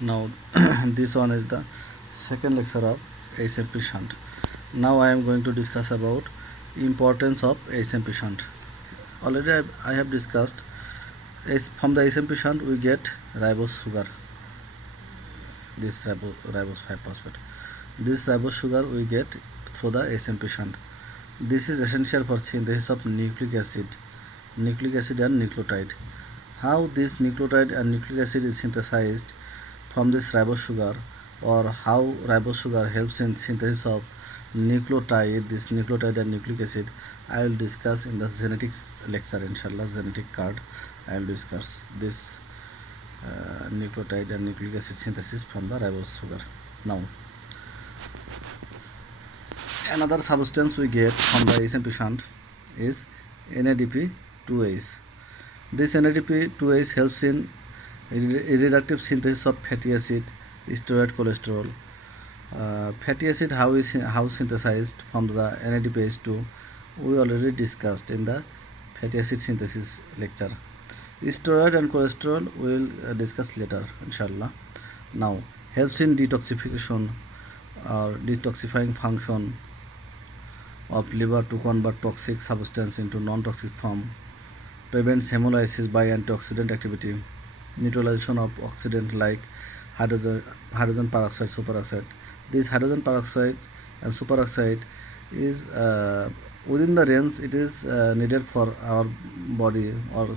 Now this one is the second lecture of HMP shunt. Now I am going to discuss about importance of HMP shunt. Already I have discussed from the HMP shunt we get ribose sugar. This ribose 5-phosphate. This ribose sugar we get through the HMP shunt. This is essential for synthesis of nucleic acid and nucleotide. How this nucleotide and nucleic acid is synthesized from this ribose sugar, or how ribose sugar helps in synthesis of nucleotide, this nucleotide and nucleic acid, I will discuss in the genetics lecture, inshallah. Genetic card, I will discuss this nucleotide and nucleic acid synthesis from the ribose sugar. Now, another substance we get from the HMP shunt is NADP2H. This NADP2H helps in irreductive synthesis of fatty acid, steroid, cholesterol. Fatty acid how synthesized from the NADPH2 we already discussed in the fatty acid synthesis lecture. Steroid and cholesterol we will discuss later, inshallah. Now, helps in detoxification or detoxifying function of liver to convert toxic substance into non-toxic form, prevents hemolysis by antioxidant activity, neutralization of oxidant like hydrogen peroxide, superoxide. This hydrogen peroxide and superoxide is within the range it is needed for our body or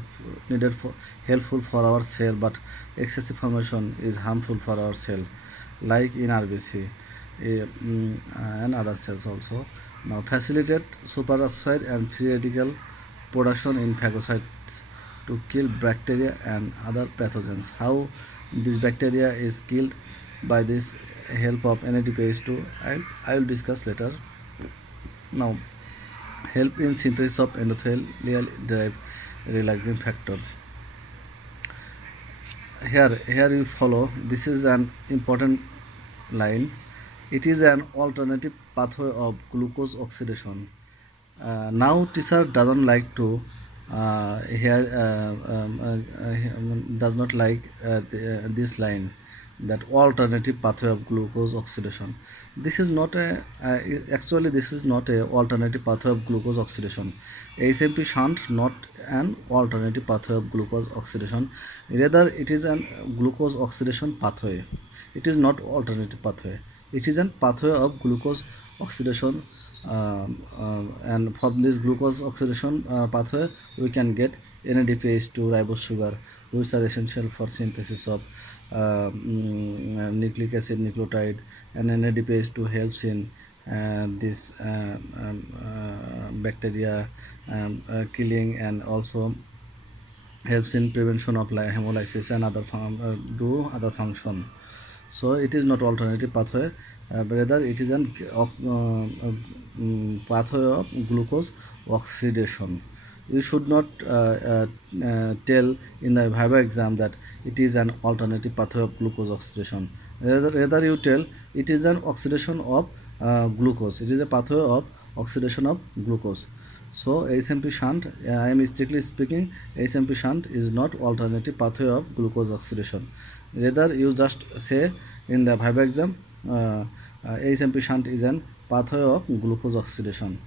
needed for helpful for our cell, but excessive formation is harmful for our cell, like in RBC and other cells also. Now, facilitate superoxide and free radical production in phagocytes to kill bacteria and other pathogens. How this bacteria is killed by this help of NADPH2 I will discuss later. Now, help in synthesis of endothelial derived relaxin factor. Here you follow, this is an important line. It is an alternative pathway of glucose oxidation. Now teacher doesn't like to does not like this line, that alternative pathway of glucose oxidation. This is not a actually this is not a alternative pathway of glucose oxidation. HMP shunt not an alternative pathway of glucose oxidation, rather it is an glucose oxidation pathway. It is not alternative pathway, it is a pathway of glucose oxidation, and from this glucose oxidation pathway we can get NADPH2 ribose sugar, which are essential for synthesis of nucleic acid, nucleotide, and NADPH2 helps in this bacteria killing, and also helps in prevention of hemolysis and other function. So it is not alternative pathway, but rather it is an pathway of glucose oxidation. You should not tell in the Viva exam that it is an alternative pathway of glucose oxidation. Rather you tell it is an oxidation of glucose. It is a pathway of oxidation of glucose. So HMP shunt, I am strictly speaking, HMP shunt is not alternative pathway of glucose oxidation. Rather you just say in the Viva exam HMP shunt is an pathway of glucose oxidation.